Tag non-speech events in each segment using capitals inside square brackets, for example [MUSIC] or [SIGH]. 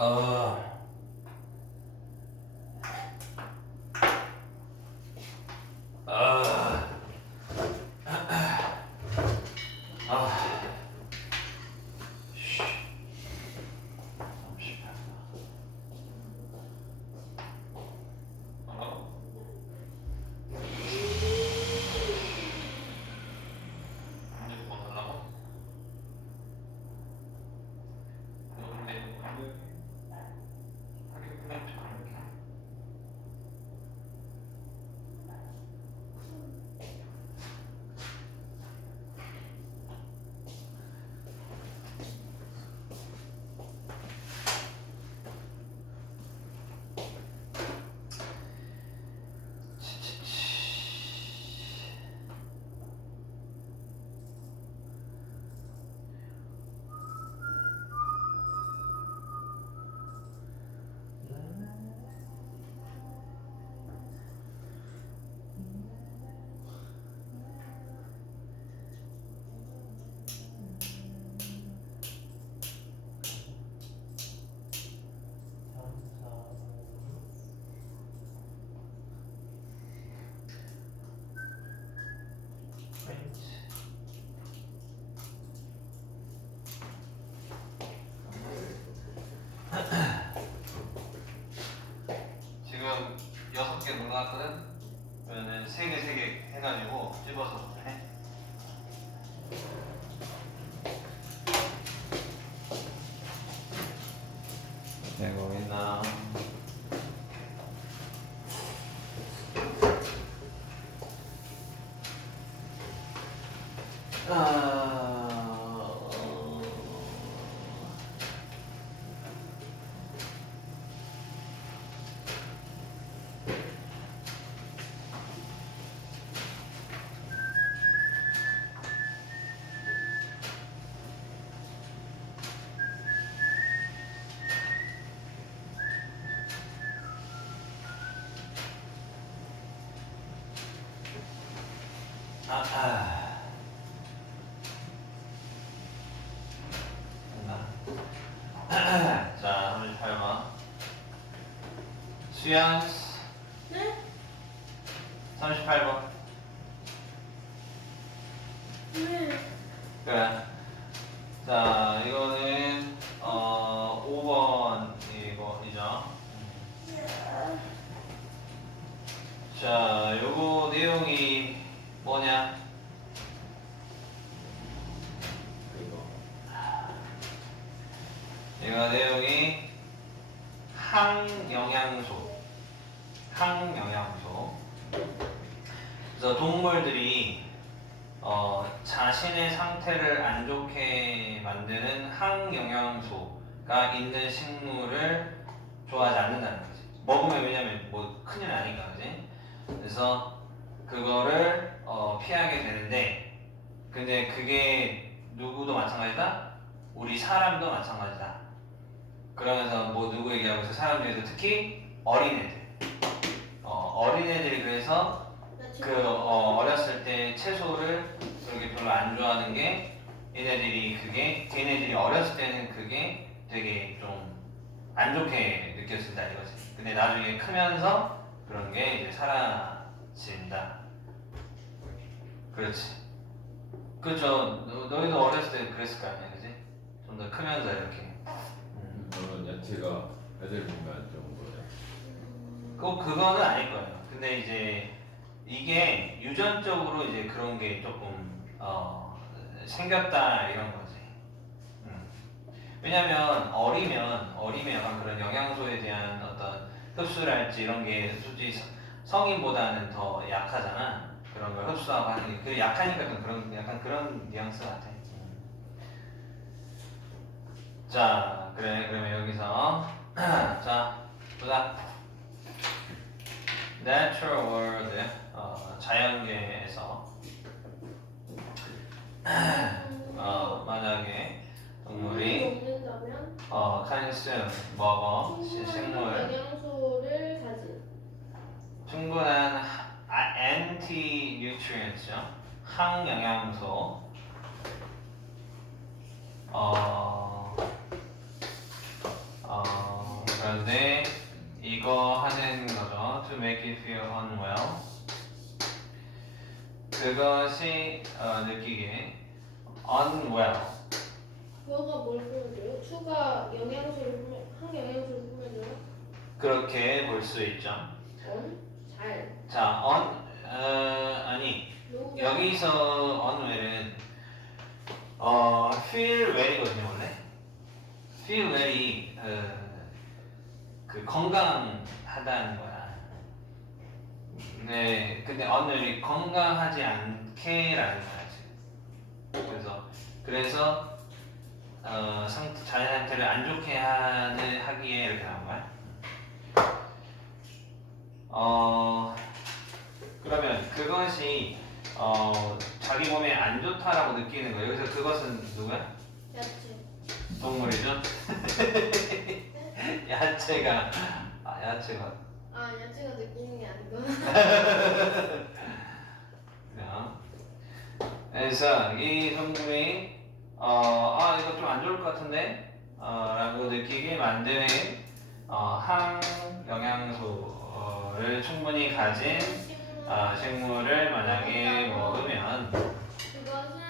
아. 놀랐거든? 그러면은 세 개, 세개 해가지고 집어서 해. 되고 있나? 아... 아, 아. 자, 38번. 수양 네? 38번. 네. 그래. 자, 이거는 어 5번 이거이죠. 자, 요거 내용이 뭐냐? 얘가 내용이 항영양소. 항영양소. 그래서 동물들이 어, 자신의 상태를 안 좋게 만드는 항영양소가 있는 식물을 좋아하지 않는다는 거지. 먹으면 왜냐면 뭐 큰일 나니까, 그지? 그래서 그거를 어, 피하게 되는데, 근데 그게 누구도 마찬가지다? 우리 사람도 마찬가지다. 그러면서 뭐 누구 얘기하고 있어? 사람 중에서 특히 어린애들. 어, 어린애들이 그래서 그 어, 어렸을 때 채소를 그렇게 별로 안 좋아하는 게 얘네들이 그게 걔네들이 어렸을 때는 그게 되게 좀 안 좋게 느껴진다 이거지. 근데 나중에 크면서 그런 게 이제 사라진다. 그렇지. 그죠. 너, 너희도 어렸을 때 그랬을 거 아니야, 그지? 좀 더 크면서 이렇게. 음. 그러면 야채가 애들 안 좋은 거예요. 꼭 그거는 아닐 거예요. 근데 이제 이게 유전적으로 이제 그런 게 조금 어, 생겼다 이런 거지. 음. 왜냐면 어리면 어리면 약간 그런 영양소에 대한 어떤 흡수랄지 이런 게 솔직히 성- 성인보다는 더 약하잖아. 그런 걸 흡수하고 하는 게. 그 약하니까 좀 그런 약간 그런 뉘앙스 같아. 음. 자, 그래 그러면 여기서 [CLEARS THROAT] 자 보자. Natural world, 어, 자연계에서 어, 만약에 동물이 먹는다면 어, 칼슘, 먹어, 식물 영양소를 가진 충분한 아, anti nutrients죠. 항영양소. 어, 어, 그런데 이거 하는 거죠. To make you feel unwell. 것이 어, 느끼기에 unwell. 그거가 뭘 꾸며줘요? 추가 영양소를 꾸며 한 영양소를 꾸며줘요? 그렇게 볼 수 있죠. on 잘 자, on 어, 아니 여기서 unwell은 어 feel well이거든요 원래. feel well이 어, 그 건강하다는. 네, 근데 unwell이 건강하지 않게라는 지금. 그래서 그래서 어, 상태, 자녀 상태를 안 좋게 하는 하기에 이렇게 나온 거야. 어 그러면 그것이 어 자기 몸에 안 좋다라고 느끼는 거예요. 여기서 그것은 누구야? 야채 동물이죠. [LAUGHS] 야채가 아 야채가 아 야채가 느끼는 게 그냥 그래서 이 성분이 어 아 이거 좀 안 좋을 것 같은데? 어 라고 느끼게 만드는 어, 항 영양소를 충분히 가진 아, 식물을 만약에 먹으면 그것은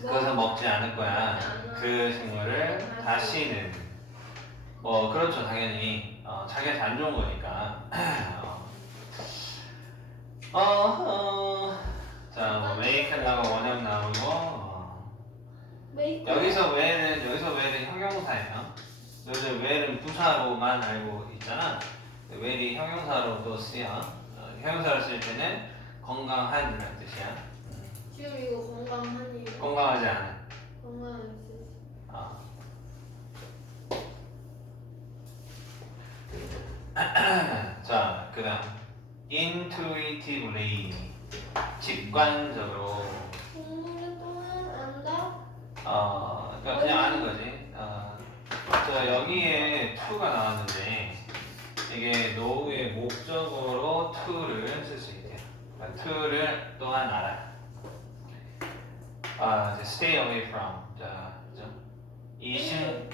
그것은 먹지 않을 거야. 그 식물을 다시는. 뭐 그렇죠 당연히 어, 자기한테 안 좋은 거니까. [CLEARS THROAT] 어, 어, 자 뭐 메이크 나고 원형 나오고 어. 메이크 여기서 왜는 여기서 왜는 형용사예요. 여기서 왜는 부사로만 알고 있잖아. 왜이 형용사로도 쓰여. 어, 형용사를 쓸 때는 건강한이라는 뜻이야. 지금 이거 건강하니 건강하지 않은. 건강한 수 어. [CLEARS THROAT] 자, 그 다음 intuitively 직관적으로 또한 안다 어, 그러니까 그냥 아는 거지. 어, 저 여기에 to가 나왔는데 이게 노우의 목적으로 to를 쓸 수 있대요. 그러니까 to를 또한 알아. 아, 이제 stay away from. 자, 그죠? 이 식,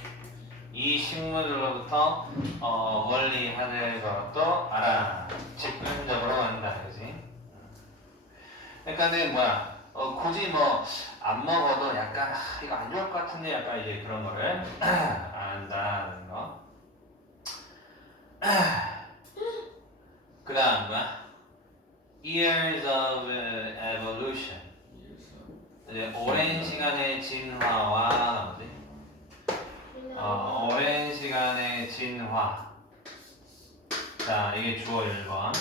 이 식물로부터 어, 멀리 하는 것도 알아. 직관적으로 안다, 그지? 그러니까 근데 뭐야? 어, 굳이 뭐 안 먹어도 약간 아, 이거 안 좋을 것 같은데 약간 이제 그런 거를 [CLEARS THROAT] 안다는 거. [CLEARS THROAT] 그 다음 뭐야? Years of evolution. 이제 오랜 시간의 진화와? 어, 오랜 시간의 진화. 자, 이게 주어 1번.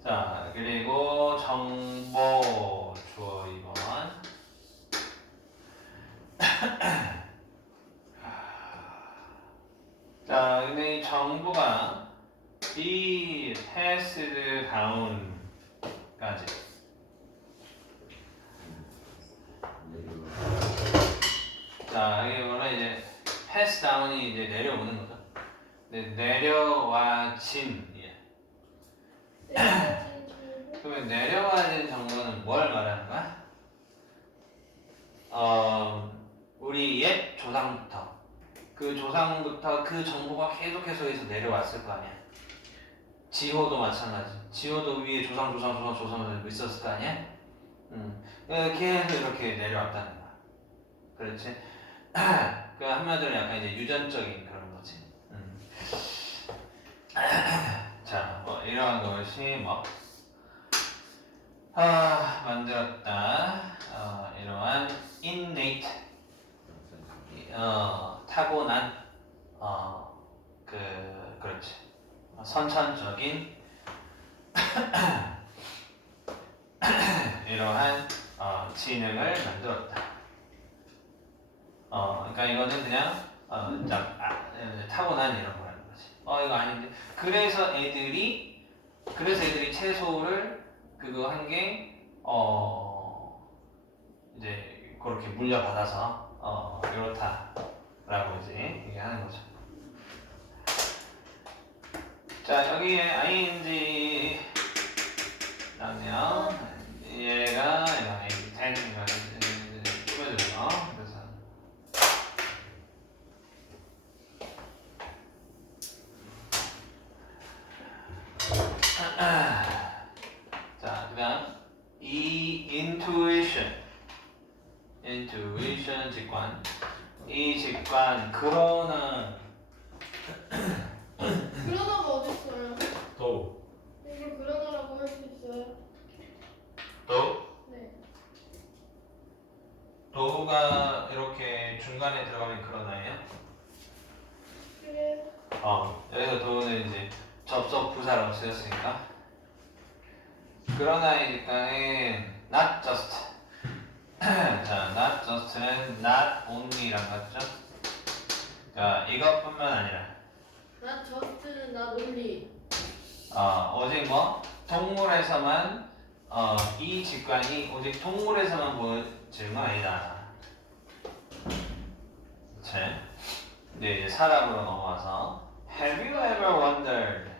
자, 그리고 정보 주어 2번. 자, 근데 이 정보가 be passed down까지. 자, 이게 원래 이제 pass down이 이제 내려오는 거죠. 네, 내려와진. 예. 그러면 내려와진 정보는 뭘 말하는 거야? 어, 우리 옛 조상부터 그 조상부터 그 정보가 계속해서 해서 내려왔을 거 아니야. 지호도 마찬가지. 지호도 위에 조상 조상 조상 조상을 있었을 거 아니야. 음, 계속 이렇게 내려왔다는 거야. 그렇지? 그 한마디로 약간 이제 유전적인 그런 거지. 음. [CLEARS THROAT] 자, 뭐 이러한 것이 뭐 아, 만들었다. 어, 이러한 innate 어, 타고난 어, 그 그렇지. 선천적인 [CLEARS THROAT] 이러한 어, 지능을 만들었다. 어, 그러니까 이거는 그냥 어, 자, 아, 에, 타고난 이런 거라는 거지. 어, 이거 아닌데. 그래서 애들이 그래서 애들이 채소를 그거 한 게 어, 이제 그렇게 물려받아서 어, 이렇다라고 이제 얘기하는 거죠. 자, 여기에 ing 나면 얘가 이거 ten 그러나 그러나가 어딨어요? 또 이걸 그러나라고 할 수 있어요? 또 네. 도가 이렇게 중간에 들어가면 그러나예요? 그래. 어, 여기서 도는 이제 접속 부사라고 쓰였으니까. 그러나의 직관은 not just. 자, not just는 not only랑 같죠? 자, 이것뿐만 아니라, 나 저스트는 나 논리. 어, 오직 뭐 동물에서만 어, 이 직관이 오직 동물에서만 보여지는 건 아니다. 그치? 이제 이제 사람으로 넘어와서 Have you ever wondered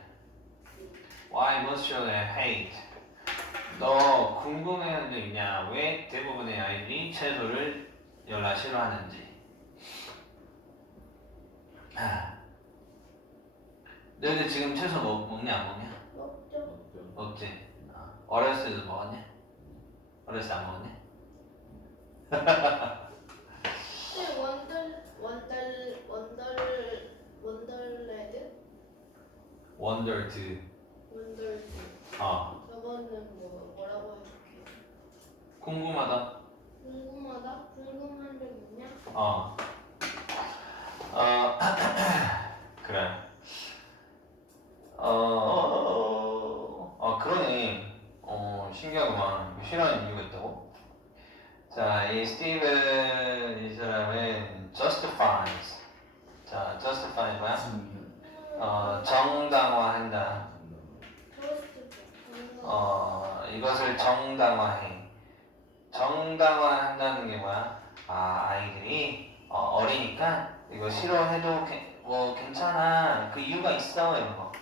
why most children hate? 너 궁금해하는 적 있냐? 왜 대부분의 아이들이 채소를 열나 싫어하는지? 아. 너희들 지금 채소 먹, 먹냐 안 먹냐? 먹죠. 먹지. 어. 어렸을 때도 먹었냐? 어렸을 때 안 먹었냐? 네, 원덜 원덜 원덜 원덜레드 원더드. 원덜드. 어. 저거는 뭐 뭐라고 해줄게. 궁금하다. 궁금하다. 궁금한 적 있냐? 어. 어. [CLEARS THROAT] 그래. 어. 어 그러네. 어 신기하구만. 싫어하는 이유가 있다고? 자, 이 스티븐 이 사람은 justifies. 자, justify 뭐야? 어 정당화한다. 어 이것을 정당화해. 정당화한다는 게 뭐야? 아 아이들이 어, 어리니까 이거 싫어해도 게- 뭐 괜찮아. 그 이유가 있어 이런 거.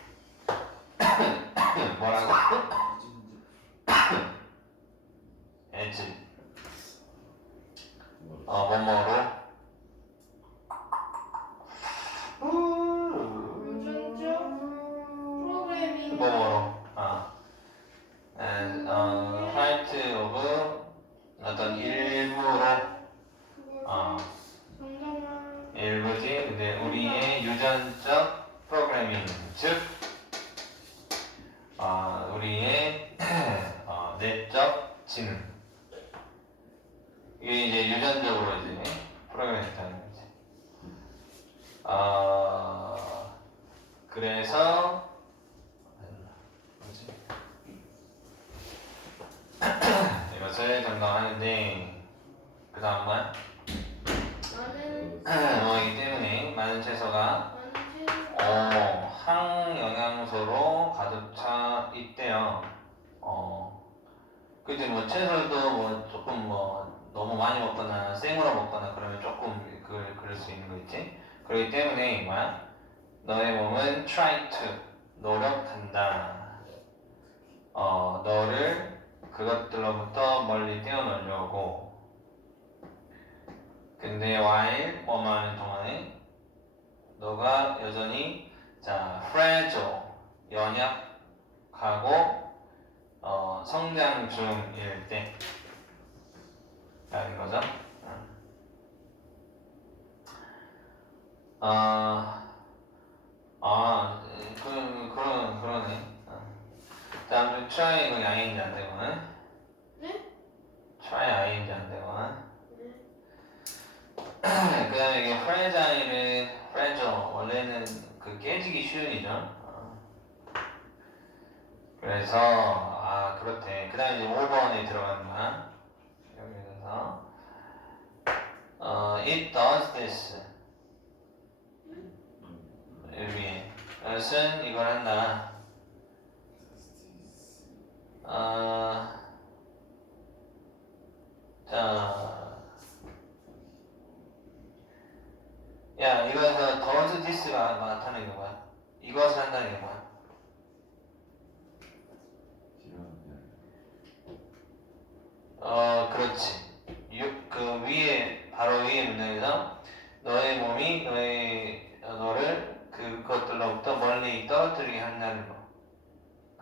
[COUGHS] 뭐라고? [COUGHS] 애지. 어 뭐뭐로? 유전적 프로그래밍. 뭐뭐로? 아. And 어 파이트 오브 어떤 일부로 어. 정답은 일부지. 근데 우리의 유전적 프로그래밍, 즉, 어, 우리의 어, 내적 지능. 이게 이제 유전적으로 이제 프로그래밍 됐다는 거지. 어, 그래서 뭐지? 이것을 점검하는데 그 다음 뭐야? 나는 뭐이기 때문에 많은 채소가 많은 어, 항영양소로 가득 차 있대요. 어, 그치 뭐 채소도 뭐 조금 뭐 너무 많이 먹거나 생으로 먹거나 그러면 조금 그 그럴 수 있는 거 있지. 그렇기 때문에 뭐야? 너의 몸은 try to 노력한다. 어, 너를 그것들로부터 멀리 떼어놓으려고. 근데 while 뭐만 동안에 너가 여전히 자 fragile 연약하고 어, 성장 중일 때 라는 거죠. 어, 아, 그, 그런, 그러네. 어. 다음 주 try 그 양인지 안 되거나 네? try 아인지 안 되거나 네. [CLEARS THROAT] 그 다음에 이게 프레자일은 프레저 원래는 그 깨지기 쉬운이죠. 어. 그래서 아 그렇대. 그 다음에 이제 5번에 들어가는 거야. 여기서 어 it does this 위에 이것은 이걸 한다. 어, 자. 야, 이거에서 this가 나타내는 게 뭐야? 이것을 한다는 게 뭐야? 어, 그렇지. 유, 그 위에, 바로 위에 문장에서 너의 몸이 너의, 어, 너를 그것들로부터 멀리 떨어뜨리게 한다는 거.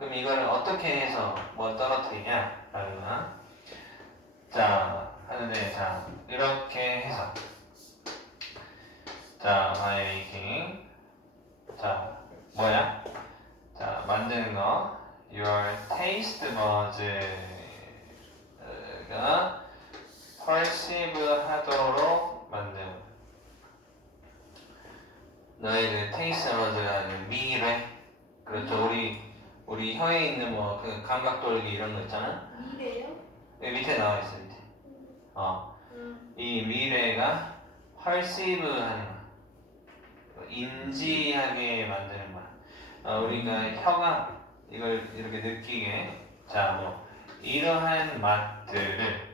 그럼 이거를 어떻게 해서 뭐 떨어뜨리냐? 라는 거야. 자, 하는데 자 이렇게 해서 자 my making 자 뭐야? 자 만드는 거. Your taste buds가 perceive 하도록 만드는 너의 그 taste buds가 그 미래. 그렇죠. 우리 우리 혀에 있는 뭐 그 감각 돌기 이런 거 있잖아. 미래요? 여기 밑에 나와 있어 밑에. 어. 응. 이 미래가 perceive 하는 거야. 인지하게 만드는 거야. 어, 우리가 혀가 이걸 이렇게 느끼게 자, 뭐 이러한 맛들을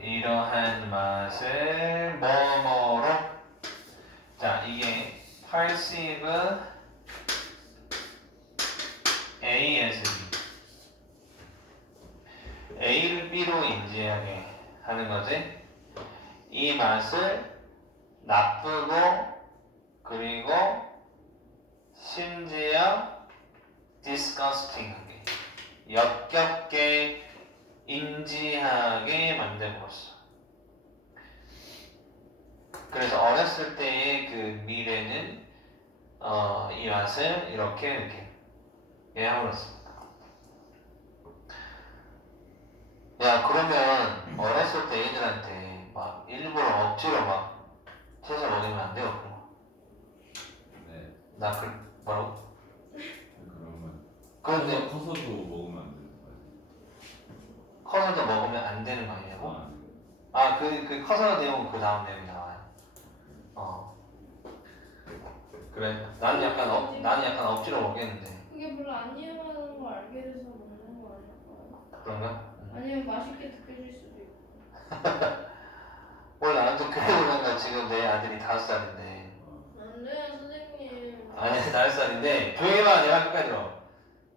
이러한 맛을 뭐뭐로 자, 이게 perceive AS B A를 B로 인지하게 하는 거지. 이 맛을 나쁘고 그리고 심지어 disgusting하게 역겹게 인지하게 만들었어. 그래서 어렸을 때의 그 미래는 어, 이 맛을 이렇게 이렇게 예함으로써. 야 그러면 어렸을 때 애들한테 막 일부러 억지로 막 채소 먹이면 안 돼요. 네. 나 그, 뭐라고? 그러면 그런데 커서, 커서도 먹으면 안 되는 거예요. 커서도 먹으면 안 되는 거 아니냐고? 아, 아, 그, 그 커서 내용 그 다음 내용이 나와요. 어. 그래. 나는 약간 억, 나는 약간 억지로 먹겠는데. 그게 별로 안 이해하는 걸 알게 돼서 먹는 거 아닐까요? 그런가? 음. 아니면 맛있게 느껴질 수도 있고. [LAUGHS] 원래 나는 또 그래도 그런가 지금 내 아들이 다섯 살인데. 안 돼요 선생님. 아니, 다섯 살인데. 조용히 해봐. 내가 끝까지 들어.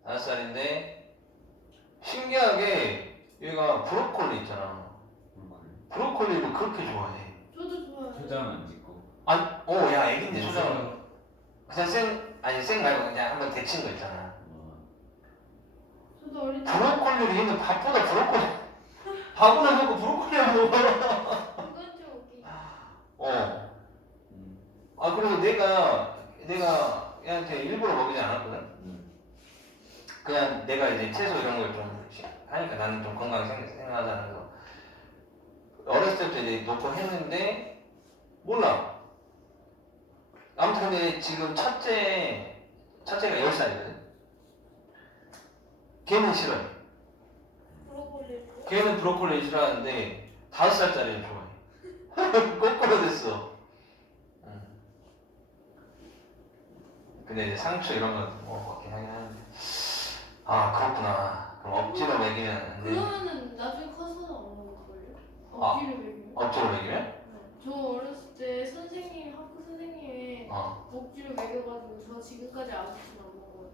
다섯 살인데. 신기하게 얘가 브로콜리 있잖아. 브로콜리. 브로콜리를 그렇게 좋아해. 저도 좋아요. 초장 안 찍고. 아니, 오, 야, 애긴데 뭐 초장을. 그냥 생, 아니, 생 말고 그냥 한번 데친 거 있잖아. 어, 저도 어릴 때 브로콜리를 얘는 밥보다 브로콜리 [LAUGHS] 밥은 안 먹고 먹어 그건 좀 웃기지. 어. 음, 아 그리고 내가 내가 얘한테 일부러 먹이지 않았거든 음. 그냥 내가 이제 채소 이런 걸 좀 하니까 나는 좀 건강 생- 생각하자는 거 어렸을 때부터 이제 놓고 했는데 몰라 아무튼 근데 지금 첫째 첫째가 10살이거든 걔는 싫어해 브로콜리. 걔는 브로콜리 싫어하는데 다섯 살짜리는 좋아해. [LAUGHS] 거꾸로 됐어. 응. 근데 이제 상추 이런 거 먹었긴 하긴 하는데. 아 그렇구나. 그럼 억지로 먹이면 안 돼. 그러면은 나중에 커서는 안 먹을걸요? 아. 억지로 먹이면? 억지로 먹이면? 네. 저 어렸을 때 선생님 학교 선생님이 어. 억지로 먹여가지고 저 지금까지 아무튼 안 먹어요.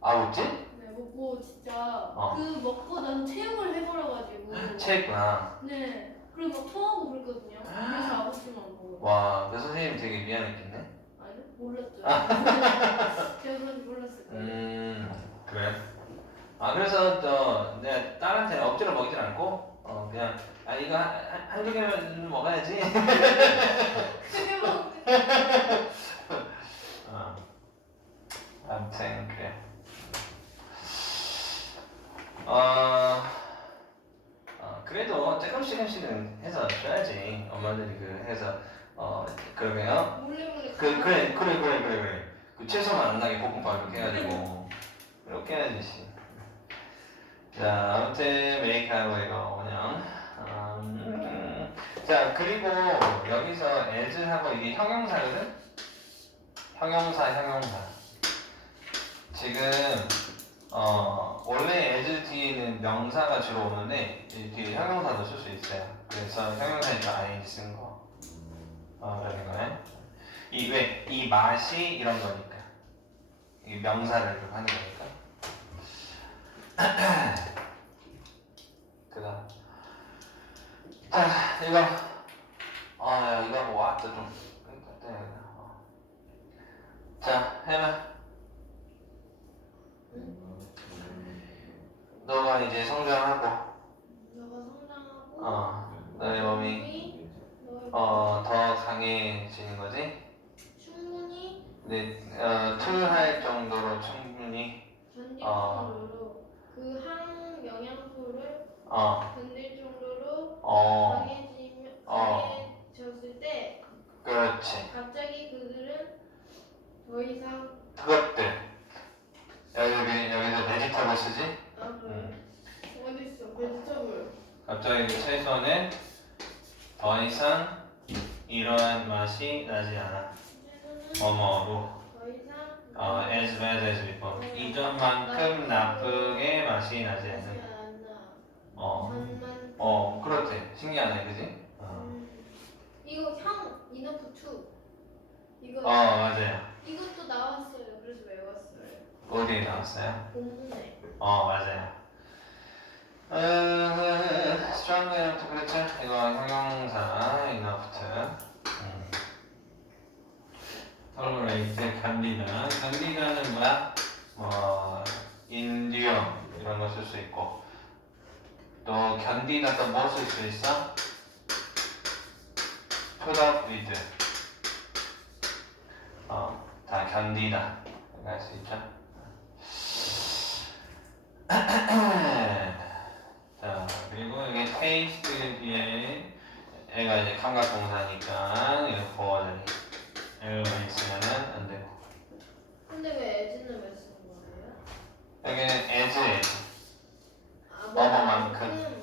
아 뭐지? 네 먹고 진짜 어. 그 먹고 나서 체육을 해버려가지고 체했구나. 네 그리고 막 토하고 그랬거든요. 그래서 아버지는 안 먹어요. 와, 그 선생님 되게 미안했겠네. 아니요 몰랐죠. [LAUGHS] 제가 그런지 몰랐을 거예요. 음, 그래. 아 그래서 저 내가 딸한테 억지로 먹이진 않고 어 그냥 아 이거 한, 한, 한두 개만 먹어야지. [LAUGHS] 그게 막 어. 아무튼 그래. 어, 어 그래도 조금씩 조금씩은 해서 줘야지. 엄마들이 그 해서 어 그러면 몰래 몰래 그 그래 그래 그래 그래 그래 그 채소만 안 나게 볶음밥 이렇게 해가지고 이렇게 해야지. 씨. 자 아무튼 메이크하고 이거 그냥 음, 자 그리고 여기서 as하고 이게 형용사거든. 형용사 형용사. 지금 어 원래 as 뒤에는 명사가 주로 오는데 이 뒤에 형용사도 쓸 수 있어요. 그래서 형용사니까 ing 쓴 거. 어 그러는 거네. 이왜 이 맛이 이런 거니까 이 이 명사를 좀 하는 거니까. [CLEARS THROAT] 그다음. 자, 이거. 아, 이거 뭐 왔다 좀. 어. 자, 해봐. 너가 이제 성장하고. 너가 성장하고. 어, 너의 몸이 어 더 강해지는 거지. 네, 어, 틀할 정도로 충분히 견딜 아. 어, 정도로 그 항 영양소를 어, 견딜 정도로 어, 강해지면 어. 강해졌을 때 그렇지. 갑자기 그들은 더 이상 그것들. 여기 여기서 베지터블 쓰지? 아 그래 음. 어디 있어 베지터블 갑자기 최소는 더 이상 이러한 맛이 나지 않아. 뭐뭐로. 이상 어, as bad as before. 이전만큼 나쁘게 맛이 나지 않는. 어, 어, 그렇대. 신기하네, 그지? 어, 음. 이거 향 이너프 투 이거 어 맞아요. 이것도 나왔어요. 그래서 외웠어요. 어디에 나왔어요? 본문에 어 맞아요. 어, strong부터 그랬죠? 이거 형용사 enough부터. 음. tolerate 견디다. 견디다는 뭐야? 뭐 endure 이런 거 쓸 수 있고 또 견디다 또뭐 쓸 수 있어? put up with. 어, 다 견디다. 할 수 있죠? [CLEARS THROAT] 자, 그리고 이게 테이스트 뒤에 애가 이제 감각 동사니까 이거 보어자니 L가 있으면은 안 되고 근데 왜 에즈는 왜 쓰는 거예요? 여기는 as. 아, 뭐뭐만큼.